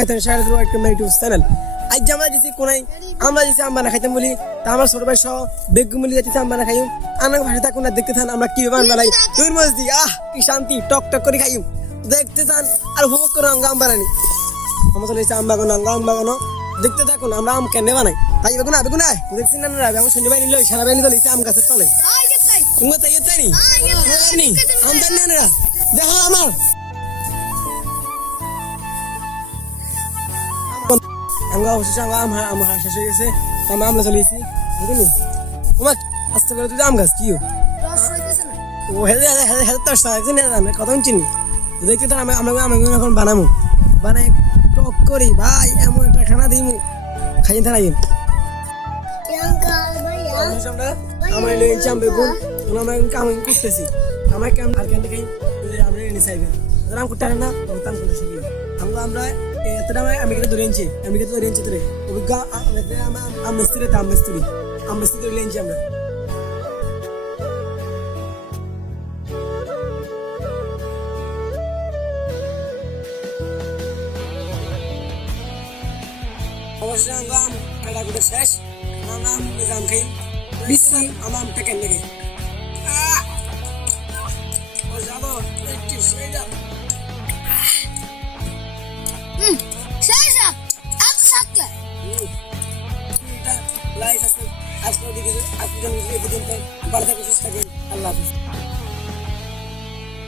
Maithon share করো একটা YouTube channel. আজ আমরা দিছি কোনাই আমরা দিছি আম বানা খাইতাম বলি তা আমার ছোট ভাই সহ বেগুমলি যাইতে আম বানা খাইও আনার ভাষা থাকুন না দেখতে থান আমরা কি বান বানাই তুই মজদি কি শান্তি টক টক করে খাইও দেখতে থান আর উপভোগ করো আম বানানি আমার চলে আম বাগানো আম বাগানো দেখতে থাকুন আমরা আম কেন বানাই তাই বেগুনা বেগুনা দেখছি না না আমি শুনতে পাইনি লই সারা বাইনি চলে আম গাছের তলে তুমি তাই তাই নি আম দেন না দেখো আমার আমরা অবশ্যই আমার শেষ হয়ে গেছে আমরা আমলা চলে গেছি বুঝলি তোমার আস্তে করে তুই আম গাছ কি ও হেলতে হেলতে তোর সাথে না কথা চিনি দেখতে তো আমরা এখন বানাবো বানাই টক করি ভাই এমন একটা খানা দিমু খাইতে থাকি আমরা লেগেছি আম বেগুন আমরা কাম করতেছি আমার কাম আর কেন খাই আমরা এনে চাইবেন রাম করতে না তাম করে শিখি আমরা এতটা আমেরিকা ধরে এনেছি আমেরিকা ধরে এনেছি তোরে অভিজ্ঞ আমস্ত্রি ধরে এনেছি আমরা অবশ্যই আমরা আম কাটা কুটা শেষ আমরা আম খাই বিশ্রাম আমার আমটা কেন লাগে যাবো একটু শুয়ে যাবো লাইফ আছে আজকে ভালো থাকার চেষ্টা করি আল্লাহ হাফিজ